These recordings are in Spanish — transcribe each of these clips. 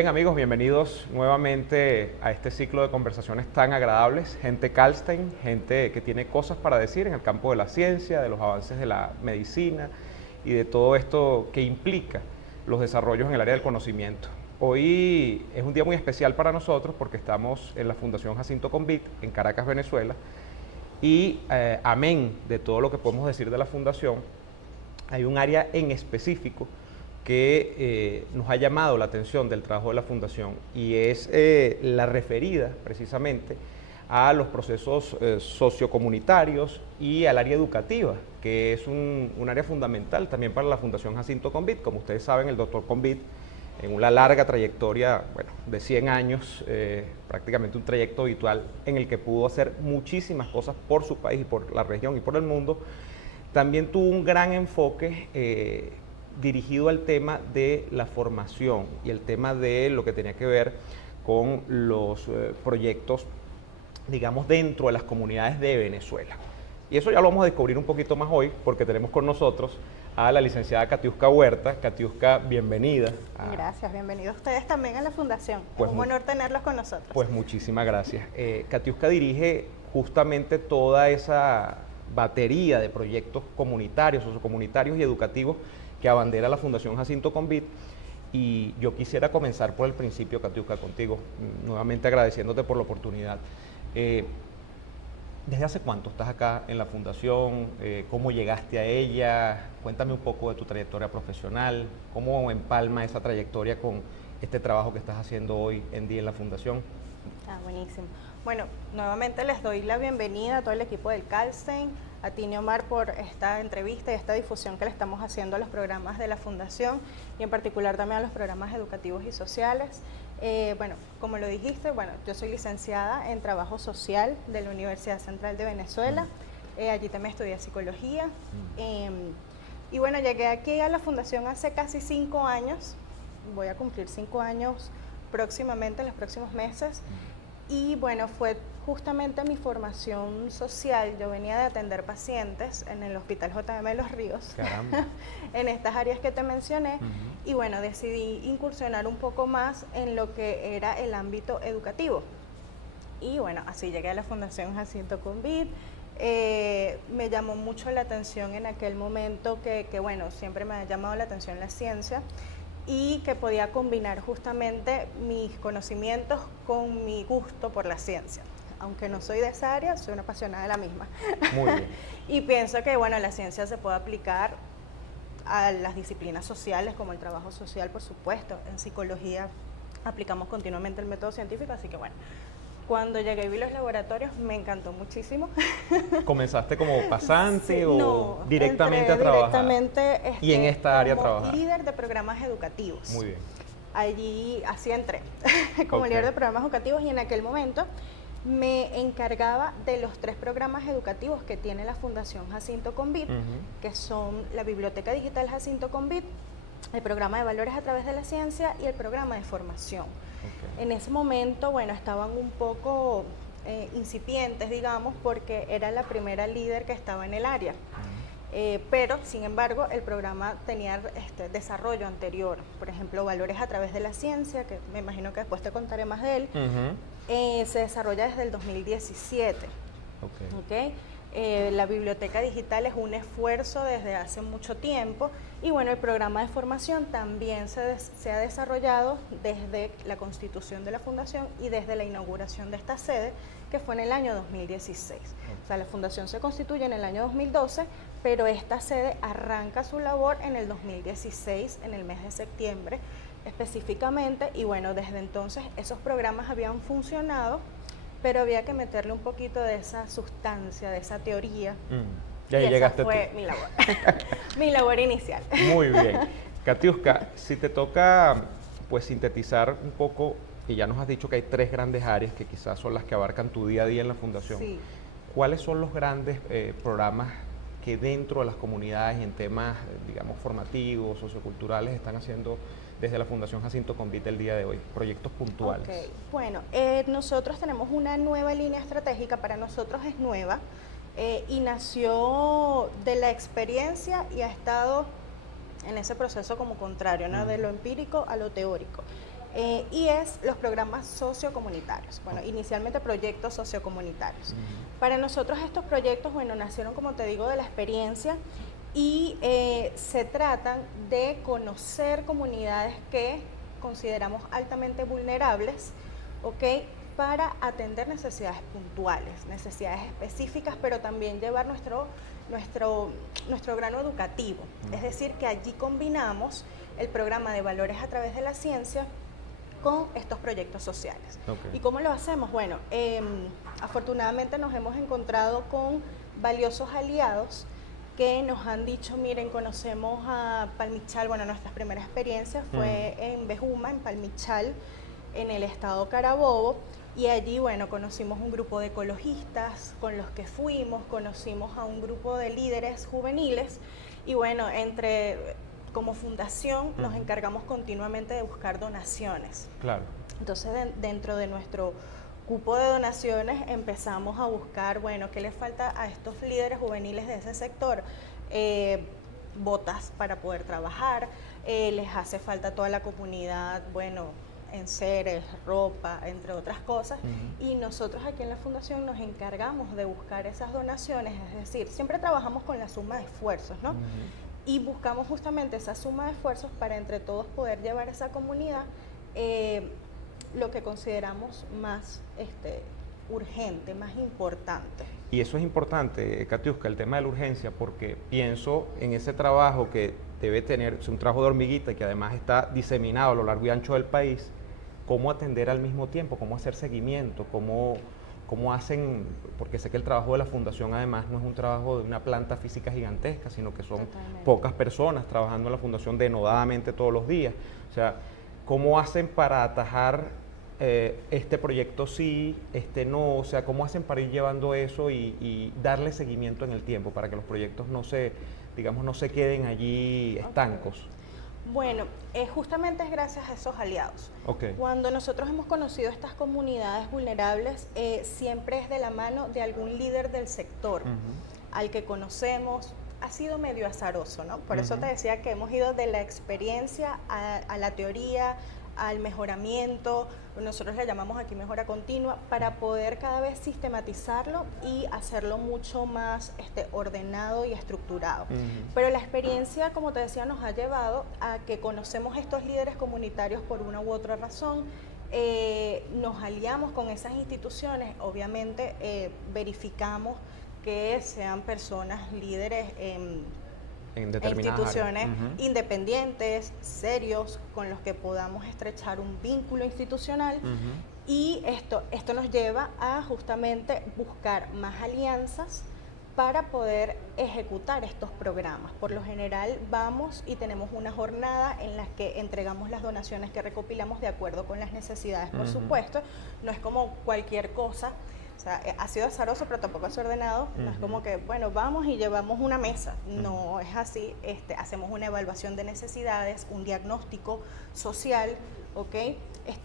bien, amigos, bienvenidos nuevamente a este ciclo de conversaciones tan agradables. Gente Kalstein, gente que tiene cosas para decir en el campo de la ciencia, de los avances de la medicina y de todo esto que implica los desarrollos en el área del conocimiento. Hoy es un día muy especial para nosotros porque estamos en la Fundación Jacinto Convit en Caracas, Venezuela, y amén de todo lo que podemos decir de la fundación, hay un área en específico que nos ha llamado la atención del trabajo de la Fundación y es la referida precisamente a los procesos sociocomunitarios y al área educativa, que es un área fundamental también para la Fundación Jacinto Convit. Como ustedes saben, el doctor Convit, en una larga trayectoria, bueno, de 100 años, prácticamente un trayecto habitual en el que pudo hacer muchísimas cosas por su país y por la región y por el mundo, también tuvo un gran enfoque dirigido al tema de la formación y el tema de lo que tenía que ver con los proyectos, digamos, dentro de las comunidades de Venezuela. Y eso ya lo vamos a descubrir un poquito más hoy, porque tenemos con nosotros a la licenciada Katiuska Huerta. Katiuska, bienvenida. Gracias, bienvenidos ustedes también a la Fundación. Pues es un honor tenerlos con nosotros. Pues muchísimas gracias. Katiuska dirige justamente toda esa batería de proyectos comunitarios, sociocomunitarios y educativos que abandera la Fundación Jacinto Convit. Y yo quisiera comenzar por el principio, Katiuska, contigo, nuevamente agradeciéndote por la oportunidad. ¿Desde hace cuánto estás acá en la Fundación? ¿Cómo llegaste a ella? Cuéntame un poco de tu trayectoria profesional. ¿Cómo empalma esa trayectoria con este trabajo que estás haciendo hoy en día en la Fundación? Buenísimo. Bueno, nuevamente les doy la bienvenida a todo el equipo del Kalstein, a ti, Neomar, por esta entrevista y esta difusión que le estamos haciendo a los programas de la Fundación y en particular también a los programas educativos y sociales. Bueno, como lo dijiste, yo soy licenciada en Trabajo Social de la Universidad Central de Venezuela. Allí también estudié Psicología. Y bueno, llegué aquí a la Fundación hace casi 5 años. Voy a cumplir 5 años próximamente, en los próximos meses. Y bueno, fue justamente mi formación social. Yo venía de atender pacientes en el Hospital JM de Los Ríos, en estas áreas que te mencioné, y bueno, decidí incursionar un poco más en lo que era el ámbito educativo. Y bueno, así llegué a la Fundación Jacinto Convit. Me llamó mucho la atención en aquel momento que bueno, siempre me ha llamado la atención la ciencia, y que podía combinar justamente mis conocimientos con mi gusto por la ciencia. Aunque no soy de esa área, soy una apasionada de la misma. Muy bien. Y pienso que bueno, la ciencia se puede aplicar a las disciplinas sociales, como el trabajo social, por supuesto. En psicología aplicamos continuamente el método científico, así que bueno, cuando llegué y vi los laboratorios me encantó muchísimo. ¿Comenzaste como pasante sí, o no, directamente a trabajar? Directamente, y en esta área trabajar. Líder de programas educativos. Muy bien. Allí así entré como líder de programas educativos, y en aquel momento me encargaba de los 3 programas educativos que tiene la Fundación Jacinto Convit, que son la Biblioteca Digital Jacinto Convit, el programa de Valores a través de la Ciencia y el programa de Formación. En ese momento, bueno, estaban un poco incipientes, digamos, porque era la primera líder que estaba en el área. Pero, sin embargo, el programa tenía desarrollo anterior. Por ejemplo, Valores a través de la Ciencia, que me imagino que después te contaré más de él, se desarrolla desde el 2017. ¿Okay? La biblioteca digital es un esfuerzo desde hace mucho tiempo, y bueno, el programa de formación también se ha desarrollado desde la constitución de la Fundación y desde la inauguración de esta sede, que fue en el año 2016. O sea, la Fundación se constituye en el año 2012, pero esta sede arranca su labor en el 2016, en el mes de septiembre específicamente, y bueno, desde entonces esos programas habían funcionado, pero había que meterle un poquito de esa sustancia, de esa teoría. Y ahí llegaste esa fue mi labor, mi labor inicial. Muy bien. Katiuska, si te toca pues sintetizar un poco, y ya nos has dicho que hay 3 grandes áreas que quizás son las que abarcan tu día a día en la Fundación. Sí. ¿Cuáles son los grandes programas que dentro de las comunidades y en temas, digamos, formativos, socioculturales están haciendo desde la Fundación Jacinto Convit el día de hoy? Proyectos puntuales. Okay. Bueno, nosotros tenemos una nueva línea estratégica, para nosotros es nueva, y nació de la experiencia y ha estado en ese proceso como contrario, ¿no? De lo empírico a lo teórico. y es los programas sociocomunitarios. Bueno, inicialmente proyectos sociocomunitarios. Para nosotros estos proyectos, bueno, nacieron, como te digo, de la experiencia y se tratan de conocer comunidades que consideramos altamente vulnerables, ¿ok?, para atender necesidades puntuales, necesidades específicas, pero también llevar nuestro grano educativo. Es decir, que allí combinamos el programa de valores a través de la ciencia con estos proyectos sociales. Okay. ¿Y cómo lo hacemos? Bueno, afortunadamente nos hemos encontrado con valiosos aliados que nos han dicho, miren, conocemos a Palmichal. Bueno, nuestra primera experiencia fue en Bejuma, en Palmichal, en el estado Carabobo, y allí, bueno, conocimos un grupo de ecologistas con los que fuimos, conocimos a un grupo de líderes juveniles, y bueno, como fundación nos encargamos continuamente de buscar donaciones. Claro. Entonces, dentro de nuestro cupo de donaciones empezamos a buscar, bueno, ¿qué les falta a estos líderes juveniles de ese sector? Botas para poder trabajar, les hace falta a toda la comunidad, bueno, enseres, ropa, entre otras cosas, y nosotros aquí en la fundación nos encargamos de buscar esas donaciones, es decir, siempre trabajamos con la suma de esfuerzos, ¿no? Y buscamos justamente esa suma de esfuerzos para entre todos poder llevar a esa comunidad lo que consideramos más urgente, más importante. Y eso es importante, Katiuska, el tema de la urgencia, porque pienso en ese trabajo que debe tener, es un trabajo de hormiguita y que además está diseminado a lo largo y ancho del país, cómo atender al mismo tiempo, cómo hacer seguimiento, cómo hacen, porque sé que el trabajo de la fundación además no es un trabajo de una planta física gigantesca, sino que son pocas personas trabajando en la fundación denodadamente todos los días. O sea, ¿cómo hacen para atajar este proyecto sí, este no? O sea, ¿cómo hacen para ir llevando eso y darle seguimiento en el tiempo para que los proyectos no se queden allí estancos? Bueno, justamente es gracias a esos aliados. Okay. Cuando nosotros hemos conocido estas comunidades vulnerables, siempre es de la mano de algún líder del sector al que conocemos. Ha sido medio azaroso, ¿no? Por eso te decía que hemos ido de la experiencia a la teoría, al mejoramiento, nosotros le llamamos aquí mejora continua, para poder cada vez sistematizarlo y hacerlo mucho más ordenado y estructurado. Pero la experiencia, como te decía, nos ha llevado a que conocemos estos líderes comunitarios por una u otra razón, nos aliamos con esas instituciones, obviamente verificamos que sean personas líderes en instituciones independientes, serios, con los que podamos estrechar un vínculo institucional, y esto nos lleva a justamente buscar más alianzas para poder ejecutar estos programas. Por lo general vamos y tenemos una jornada en la que entregamos las donaciones que recopilamos de acuerdo con las necesidades, por supuesto, no es como cualquier cosa. O sea, ha sido azaroso, pero tampoco es ordenado. No es como que, bueno, vamos y llevamos una mesa. No es así. Hacemos una evaluación de necesidades, un diagnóstico social, ¿ok?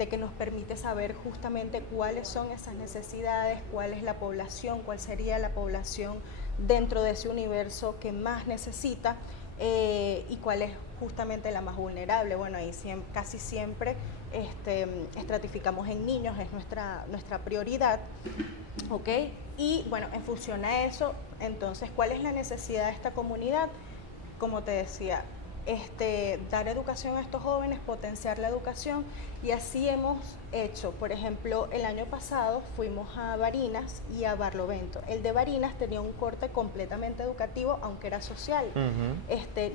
Que nos permite saber justamente cuáles son esas necesidades, cuál es la población, cuál sería la población dentro de ese universo que más necesita y cuál es justamente la más vulnerable. Bueno, ahí casi siempre estratificamos en niños, es nuestra prioridad. ¿Ok? Y bueno, en función a eso, entonces, ¿cuál es la necesidad de esta comunidad? Como te decía, dar educación a estos jóvenes, potenciar la educación, y así hemos hecho. Por ejemplo, el año pasado fuimos a Barinas y a Barlovento. El de Barinas tenía un corte completamente educativo, aunque era social.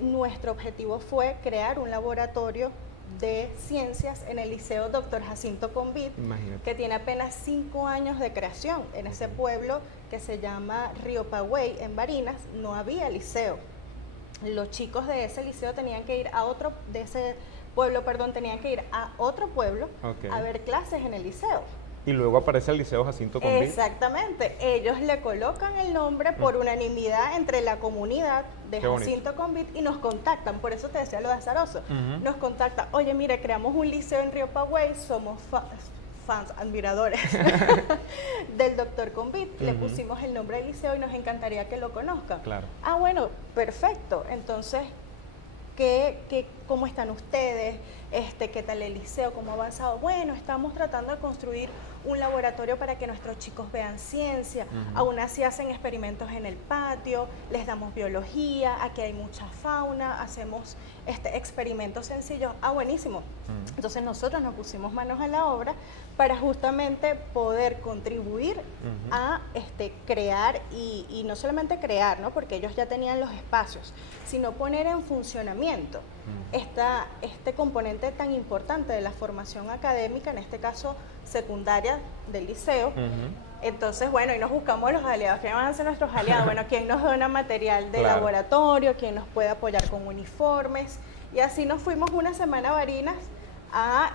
Nuestro objetivo fue crear un laboratorio de ciencias en el Liceo Dr. Jacinto Convit, que tiene apenas 5 años de creación. En ese pueblo que se llama Río Pagüey, en Barinas, no había liceo. Los chicos de ese liceo tenían que ir a otro pueblo a ver clases en el liceo. Y luego aparece el Liceo Jacinto Convit. Exactamente. Ellos le colocan el nombre por unanimidad entre la comunidad de Jacinto Convit y nos contactan. Por eso te decía lo de azaroso. Nos contactan. Oye, mire, creamos un liceo en Río Pagüey, somos fans, admiradores del doctor Convit. Le pusimos el nombre del liceo y nos encantaría que lo conozcan. Claro. Ah, bueno, perfecto. Entonces, ¿Cómo están ustedes? ¿Qué tal el liceo? ¿Cómo ha avanzado? Bueno, estamos tratando de construir un laboratorio para que nuestros chicos vean ciencia. Aún así hacen experimentos en el patio, les damos biología, aquí hay mucha fauna, hacemos experimentos sencillos. Buenísimo. Entonces nosotros nos pusimos manos a la obra para justamente poder contribuir a crear y no solamente crear, ¿no? Porque ellos ya tenían los espacios, sino poner en funcionamiento este componente tan importante de la formación académica, en este caso secundaria del liceo. Entonces, bueno, y nos buscamos los aliados. ¿Quién van a ser nuestros aliados? Bueno, ¿quién nos dona material de laboratorio? ¿Quién nos puede apoyar con uniformes? Y así nos fuimos una semana a Barinas a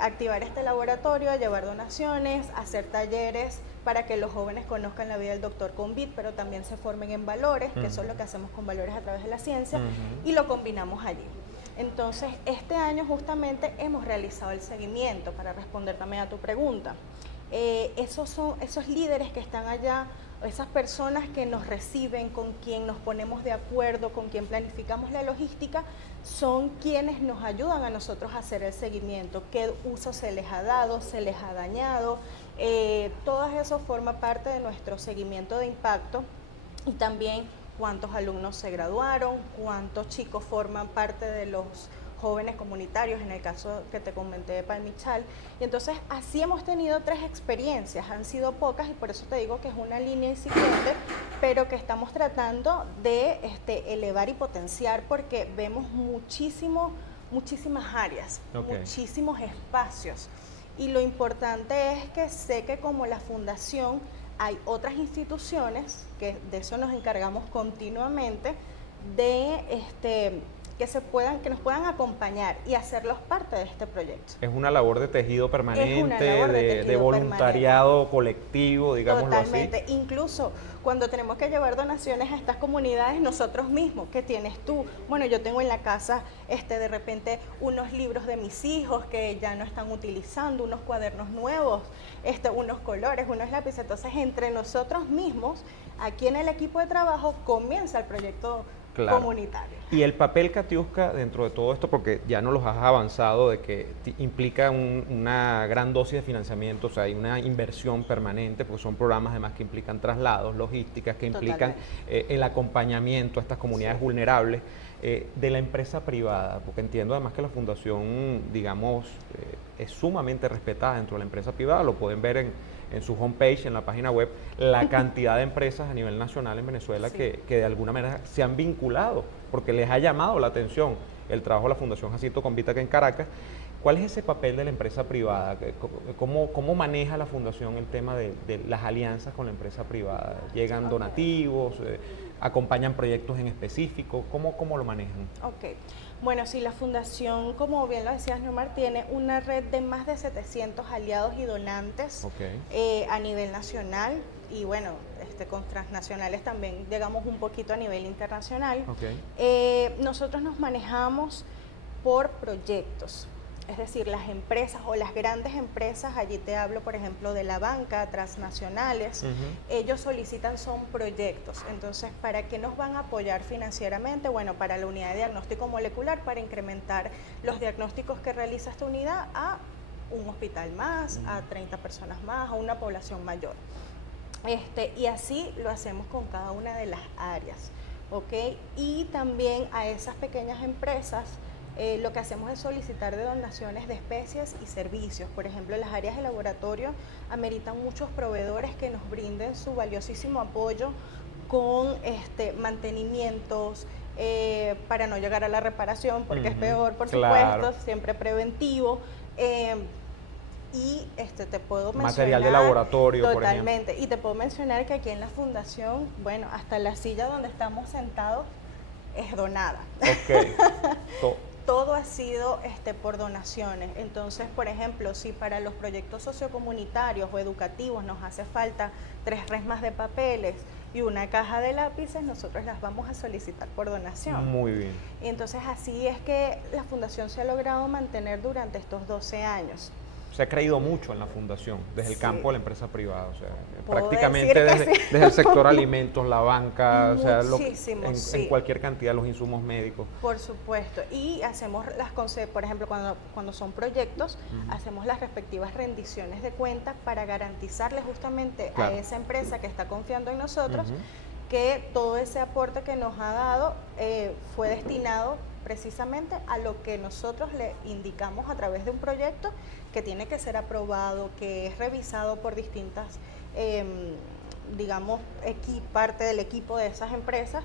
activar este laboratorio, a llevar donaciones, a hacer talleres para que los jóvenes conozcan la vida del doctor Convit, pero también se formen en valores, que eso es lo que hacemos con Valores a través de la ciencia, y lo combinamos allí. Entonces, este año justamente hemos realizado el seguimiento, para responder también a tu pregunta. Esos líderes que están allá, esas personas que nos reciben, con quien nos ponemos de acuerdo, con quien planificamos la logística, son quienes nos ayudan a nosotros a hacer el seguimiento, qué uso se les ha dado, se les ha dañado, todo eso forma parte de nuestro seguimiento de impacto, y también cuántos alumnos se graduaron, cuántos chicos forman parte de los jóvenes comunitarios, en el caso que te comenté de Palmichal. Y entonces así hemos tenido 3 experiencias, han sido pocas y por eso te digo que es una línea incipiente, pero que estamos tratando de elevar y potenciar, porque vemos muchísimas áreas, muchísimos espacios. Y lo importante es que sé que como la fundación hay otras instituciones, que de eso nos encargamos continuamente, de que nos puedan acompañar y hacerlos parte de este proyecto. Es una labor de tejido permanente, de voluntariado colectivo, digámoslo Totalmente. así. Incluso cuando tenemos que llevar donaciones a estas comunidades, nosotros mismos, ¿qué tienes tú? Bueno, yo tengo en la casa de repente unos libros de mis hijos que ya no están utilizando, unos cuadernos nuevos, unos colores, unos lápices. Entonces, entre nosotros mismos, aquí en el equipo de trabajo, comienza el proyecto comunitario. Y el papel Katiuska dentro de todo esto, porque ya no los has avanzado, de que implica una gran dosis de financiamiento, o sea, hay una inversión permanente, porque son programas además que implican traslados, logísticas, que implican el acompañamiento a estas comunidades vulnerables, de la empresa privada, porque entiendo además que la fundación, digamos, es sumamente respetada dentro de la empresa privada, lo pueden ver en su homepage, en la página web, la cantidad de empresas a nivel nacional en Venezuela que de alguna manera se han vinculado, porque les ha llamado la atención el trabajo de la Fundación Jacinto Convite acá en Caracas. ¿Cuál es ese papel de la empresa privada? ¿Cómo maneja la Fundación el tema de las alianzas con la empresa privada? ¿Llegan donativos? ¿Acompañan proyectos en específico? ¿Cómo lo manejan? Bueno, sí, la Fundación, como bien lo decías, Neomar, tiene una red de más de 700 aliados y donantes a nivel nacional, y bueno, con transnacionales también llegamos un poquito a nivel internacional. Nosotros nos manejamos por proyectos. Es decir, las empresas o las grandes empresas, allí te hablo por ejemplo de la banca, transnacionales, ellos solicitan son proyectos. Entonces, ¿para qué nos van a apoyar financieramente? Bueno, para la unidad de diagnóstico molecular, para incrementar los diagnósticos que realiza esta unidad a un hospital más, a 30 personas más, a una población mayor. Y así lo hacemos con cada una de las áreas, Y también a esas pequeñas empresas, lo que hacemos es solicitar de donaciones de especies y servicios. Por ejemplo, las áreas de laboratorio ameritan muchos proveedores que nos brinden su valiosísimo apoyo con mantenimientos, para no llegar a la reparación, porque es peor, por supuesto, siempre preventivo. Y te puedo mencionar... Material de laboratorio, totalmente, por ejemplo. Totalmente. Y te puedo mencionar que aquí en la Fundación, bueno, hasta la silla donde estamos sentados es donada. Todo ha sido por donaciones. Entonces, por ejemplo, si para los proyectos sociocomunitarios o educativos nos hace falta 3 resmas de papeles y una caja de lápices, nosotros las vamos a solicitar por donación. Muy bien. Y entonces así es que la Fundación se ha logrado mantener durante estos 12 años. se ha creído mucho en la fundación, desde el Sí. campo de la empresa privada, o sea, Puedo prácticamente decir que desde, sí. desde el sector alimentos, la banca, o sea, Muchísimo, en sí. cualquier cantidad, los insumos médicos. Por supuesto. Y hacemos por ejemplo, cuando son proyectos, hacemos las respectivas rendiciones de cuentas para garantizarle justamente Claro. a esa empresa que está confiando en nosotros Ujú. que todo ese aporte que nos ha dado fue destinado precisamente a lo que nosotros le indicamos a través de un proyecto que tiene que ser aprobado, que es revisado por distintas, digamos, parte del equipo de esas empresas.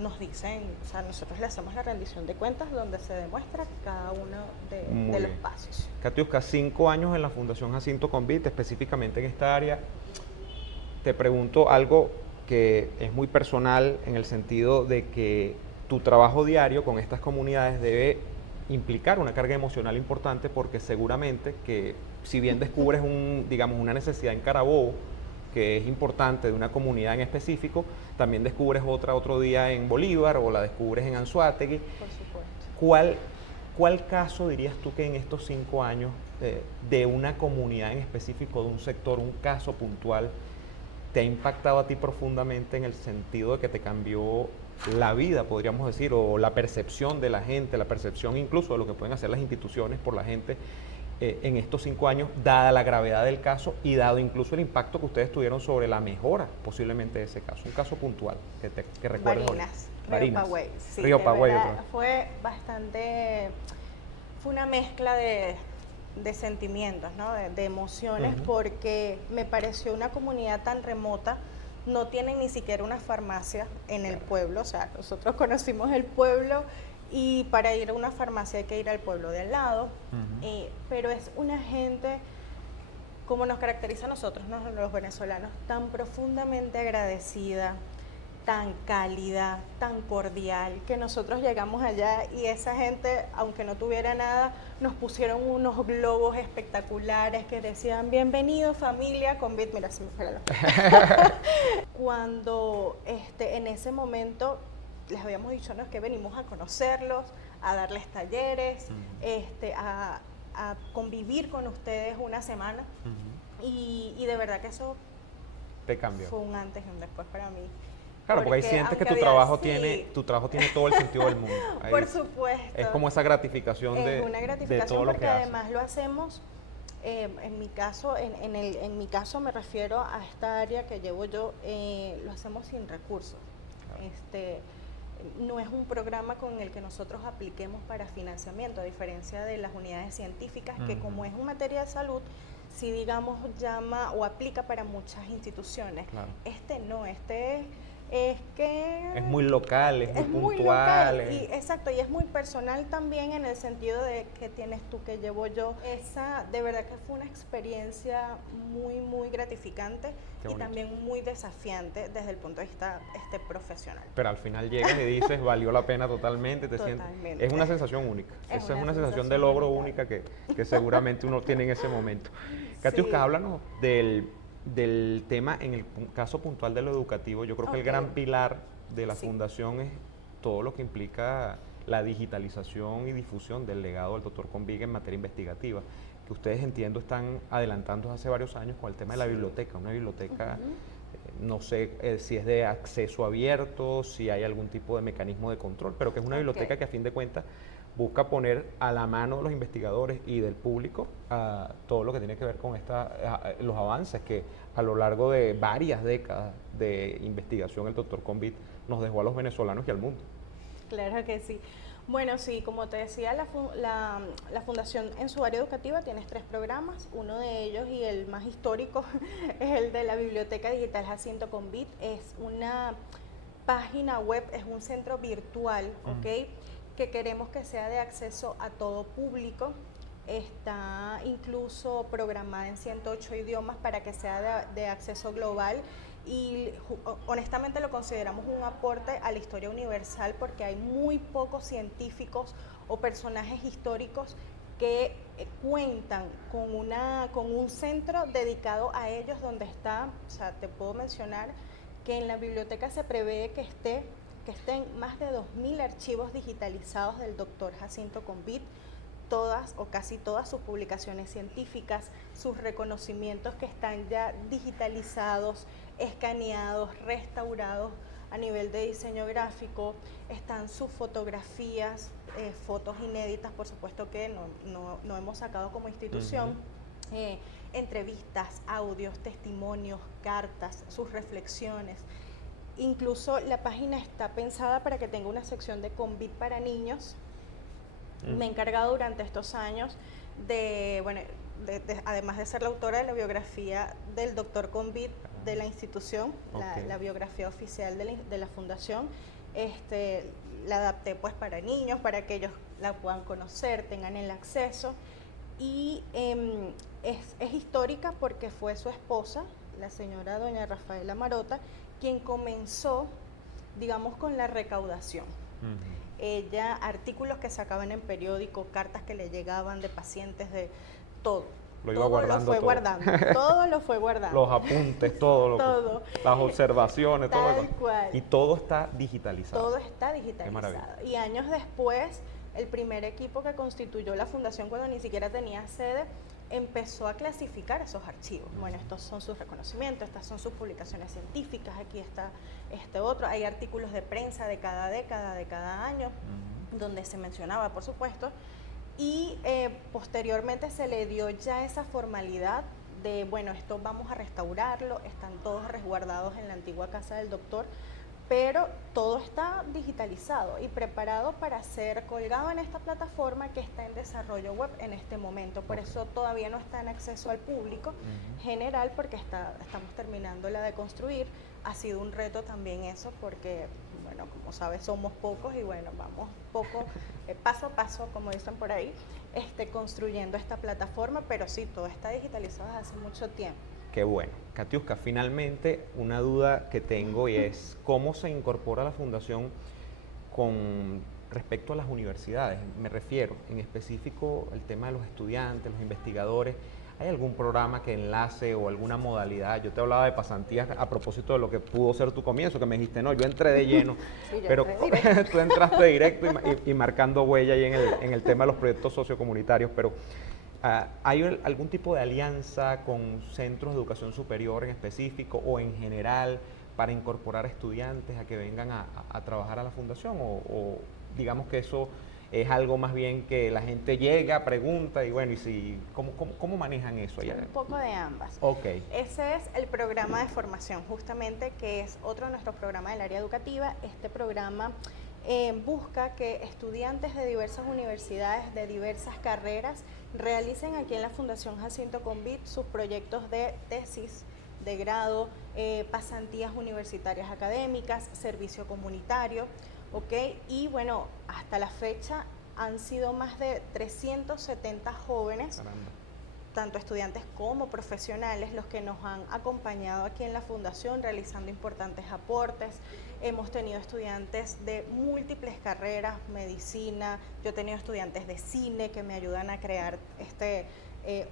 Nos dicen, o sea, nosotros le hacemos la rendición de cuentas donde se demuestra cada uno de los pasos. Katiuska, 5 años en la Fundación Jacinto Convite, específicamente en esta área. Te pregunto algo que es muy personal en el sentido de que tu trabajo diario con estas comunidades debe implicar una carga emocional importante, porque seguramente que si bien descubres digamos, una necesidad en Carabobo que es importante de una comunidad en específico, también descubres otro día en Bolívar o la descubres en Anzoátegui. Por supuesto. ¿Cuál caso dirías tú que en estos 5 años de una comunidad en específico, de un sector, un caso puntual, te ha impactado a ti profundamente en el sentido de que te cambió la vida, podríamos decir, o la percepción de la gente, la percepción incluso de lo que pueden hacer las instituciones por la gente en estos 5 años, dada la gravedad del caso y dado incluso el impacto que ustedes tuvieron sobre la mejora posiblemente de ese caso? Un caso puntual que recuerdes hoy. Río Pagüey. Sí, Río Pagüey. Fue una mezcla de sentimientos, ¿no? de emociones, porque me pareció una comunidad tan remota. No tienen ni siquiera una farmacia en el pueblo, o sea, nosotros conocimos el pueblo y para ir a una farmacia hay que ir al pueblo de al lado, pero es una gente, como nos caracteriza a nosotros, ¿no? Los venezolanos, tan profundamente agradecida, tan cálida, tan cordial, que nosotros llegamos allá y esa gente, aunque no tuviera nada, nos pusieron unos globos espectaculares que decían bienvenido familia Convite. Mira, se me fue la luz. Cuando en ese momento les habíamos dicho, no, es que venimos a conocerlos, a darles talleres, a convivir con ustedes una semana, y de verdad que eso te cambió. fue un antes y un después para mí. Claro, porque ahí sientes que tu trabajo tiene todo el sentido del mundo. Ahí por supuesto. Es como esa gratificación es una gratificación de todo lo porque que además haces. lo hacemos, en mi caso, en mi caso me refiero a esta área que llevo yo, lo hacemos sin recursos. Claro. No es un programa con el que nosotros apliquemos para financiamiento, a diferencia de las unidades científicas, que como es una materia de salud, si digamos llama o aplica para muchas instituciones. Claro. No, es que es muy local, es muy puntual. puntual. Exacto, y es muy personal también en el sentido de que tienes tú, que llevo yo. De verdad que fue una experiencia muy, muy gratificante y también muy desafiante desde el punto de vista profesional. Pero al final llegas y dices, valió la pena totalmente, Totalmente. Es una sensación única. Esa es una sensación de logro única que seguramente uno tiene en ese momento. Katiuska, sí. Háblanos del tema en el caso puntual de lo educativo. Yo creo que el gran pilar de la fundación es todo lo que implica la digitalización y difusión del legado del Dr. Convite en materia investigativa, que ustedes, entiendo, están adelantando hace varios años con el tema de la biblioteca, una biblioteca, no sé si es de acceso abierto, si hay algún tipo de mecanismo de control, pero que es una biblioteca que a fin de cuentas busca poner a la mano de los investigadores y del público todo lo que tiene que ver con los avances que a lo largo de varias décadas de investigación el Dr. Convite nos dejó a los venezolanos y al mundo. Claro que sí. Bueno, sí, como te decía, la Fundación en su área educativa tiene 3 programas. Uno de ellos, y el más histórico, es el de la Biblioteca Digital Jacinto Convite. Es una página web, es un centro virtual, que queremos que sea de acceso a todo público. Está incluso programada en 108 idiomas para que sea de acceso global, y honestamente lo consideramos un aporte a la historia universal, porque hay muy pocos científicos o personajes históricos que cuentan con un centro dedicado a ellos, donde está, o sea, te puedo mencionar que en la biblioteca se prevé que estén más de 2000 archivos digitalizados del Dr. Jacinto Convite, todas o casi todas sus publicaciones científicas, sus reconocimientos que están ya digitalizados, escaneados, restaurados a nivel de diseño gráfico, están sus fotografías, fotos inéditas, por supuesto que no hemos sacado como institución, entrevistas, audios, testimonios, cartas, sus reflexiones. Incluso la página está pensada para que tenga una sección de Convit para niños. Me he encargado durante estos años de, bueno, además de ser la autora de la biografía del doctor Convit de la institución, la biografía oficial de la fundación, la adapté pues para niños, para que ellos la puedan conocer, tengan el acceso. Y es histórica porque fue su esposa, la señora doña Rafaela Marota, quien comenzó, digamos, con la recaudación. Ella, artículos que sacaban en periódico, cartas que le llegaban de pacientes, de todo. Todo lo fue guardando. Los apuntes, todo. Las observaciones, Tal todo. cual. Y todo está digitalizado. Todo está digitalizado. Y años después, el primer equipo que constituyó la fundación, cuando ni siquiera tenía sede, empezó a clasificar esos archivos. Bueno, estos son sus reconocimientos, estas son sus publicaciones científicas, aquí está este otro. Hay artículos de prensa de cada década, de cada año, donde se mencionaba, por supuesto. Y posteriormente se le dio ya esa formalidad de, bueno, esto vamos a restaurarlo, están todos resguardados en la antigua casa del doctor, pero todo está digitalizado y preparado para ser colgado en esta plataforma que está en desarrollo web en este momento. Por eso todavía no está en acceso al público general, porque estamos terminando la de construir. Ha sido un reto también eso, porque, bueno, como sabes, somos pocos y bueno, vamos paso a paso, como dicen por ahí, construyendo esta plataforma, pero sí, todo está digitalizado desde hace mucho tiempo. Qué bueno. Katiuska, finalmente una duda que tengo y es cómo se incorpora la fundación con respecto a las universidades. Me refiero en específico al tema de los estudiantes, los investigadores. ¿Hay algún programa que enlace o alguna modalidad? Yo te hablaba de pasantías a propósito de lo que pudo ser tu comienzo, que me dijiste, no, yo entré de lleno, sí, pero tú entraste directo y marcando huella ahí en el tema de los proyectos sociocomunitarios, pero ¿hay algún tipo de alianza con centros de educación superior en específico o en general para incorporar estudiantes a que vengan a trabajar a la fundación? O digamos que eso es algo más bien que la gente llega, pregunta y bueno, ¿cómo manejan eso allá? Un poco de ambas. Okay. Ese es el programa de formación, justamente, que es otro de nuestros programas del área educativa. Este programa busca que estudiantes de diversas universidades, de diversas carreras, realicen aquí en la Fundación Jacinto Convit sus proyectos de tesis, de grado, pasantías universitarias académicas, servicio comunitario, ¿ok? Y bueno, hasta la fecha han sido más de 370 jóvenes, Caramba, tanto estudiantes como profesionales, los que nos han acompañado aquí en la Fundación realizando importantes aportes. Hemos tenido estudiantes de múltiples carreras, medicina, yo he tenido estudiantes de cine que me ayudan a crear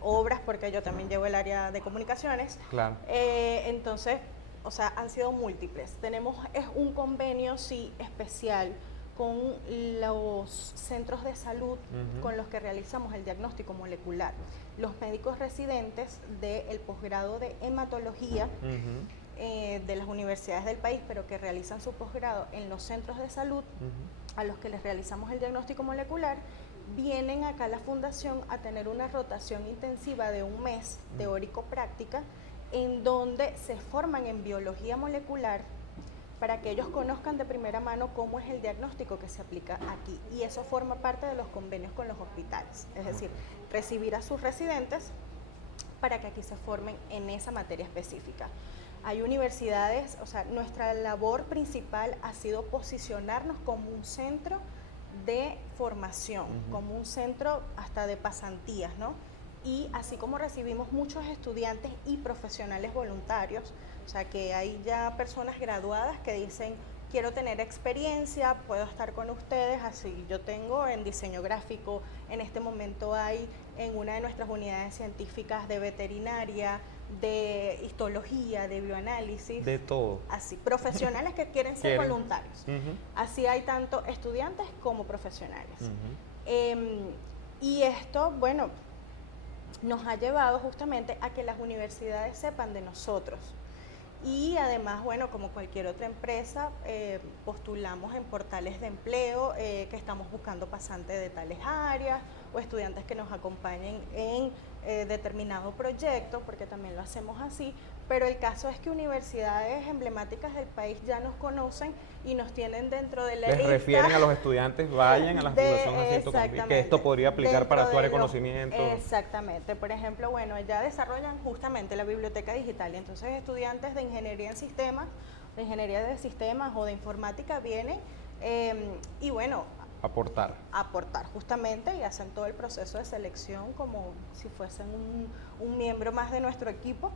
obras, porque yo también llevo el área de comunicaciones. claro. Entonces, o sea, han sido múltiples. Tenemos un convenio, sí, especial con los centros de salud con los que realizamos el diagnóstico molecular. Los médicos residentes del posgrado de hematología de las universidades del país, pero que realizan su posgrado en los centros de salud, a los que les realizamos el diagnóstico molecular, vienen acá a la Fundación a tener una rotación intensiva de un mes, teórico-práctica, en donde se forman en biología molecular para que ellos conozcan de primera mano cómo es el diagnóstico que se aplica aquí. Y eso forma parte de los convenios con los hospitales, es decir, recibir a sus residentes para que aquí se formen en esa materia específica. Hay universidades, o sea, nuestra labor principal ha sido posicionarnos como un centro de formación, como un centro hasta de pasantías, ¿no? Y así como recibimos muchos estudiantes y profesionales voluntarios, o sea que hay ya personas graduadas que dicen, quiero tener experiencia, puedo estar con ustedes, así yo tengo en diseño gráfico, en este momento hay en una de nuestras unidades científicas de veterinaria, de histología, de bioanálisis. De todo. Así, profesionales que quieren ser voluntarios. Así hay tanto estudiantes como profesionales. Y esto, bueno, nos ha llevado justamente a que las universidades sepan de nosotros. Y además, bueno, como cualquier otra empresa, postulamos en portales de empleo que estamos buscando pasantes de tales áreas o estudiantes que nos acompañen en determinado proyecto, porque también lo hacemos así. Pero el caso es que universidades emblemáticas del país ya nos conocen y nos tienen dentro de la Les lista. refieren a los estudiantes, vayan a la Fundación Jacinto Convit, que esto podría aplicar para tu área de conocimiento. Exactamente. Por ejemplo, bueno, ya desarrollan justamente la biblioteca digital y entonces estudiantes de ingeniería en sistemas, de ingeniería de sistemas o de informática vienen y bueno, aportar justamente y hacen todo el proceso de selección como si fuesen un miembro más de nuestro equipo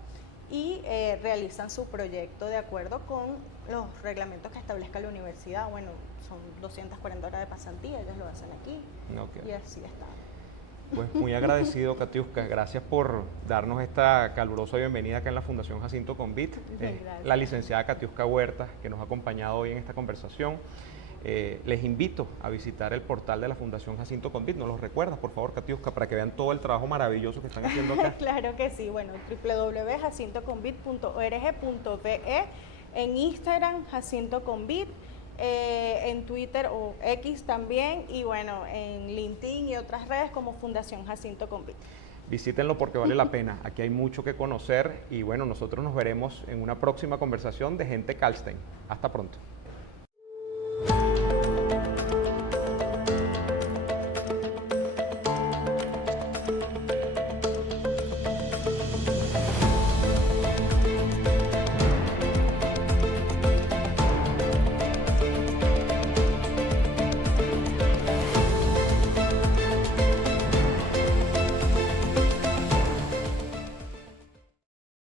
y realizan su proyecto de acuerdo con los reglamentos que establezca la universidad. Bueno, son 240 horas de pasantía, ellos lo hacen aquí y así está. Pues muy agradecido, Katiuska, gracias por darnos esta calurosa bienvenida acá en la Fundación Jacinto Convit. La licenciada Katiuska Huertas, que nos ha acompañado hoy en esta conversación. Les invito a visitar el portal de la Fundación Jacinto Convit. ¿Nos lo recuerdas, por favor, Katiuska, para que vean todo el trabajo maravilloso que están haciendo acá? Claro que sí. Bueno, www.jacintoconvit.org.be, en Instagram, Jacinto Convit, en Twitter o X también, y bueno, en LinkedIn y otras redes como Fundación Jacinto Convit. Visítenlo porque vale la pena. Aquí hay mucho que conocer y bueno, nosotros nos veremos en una próxima conversación de Gente Calstein. Hasta pronto.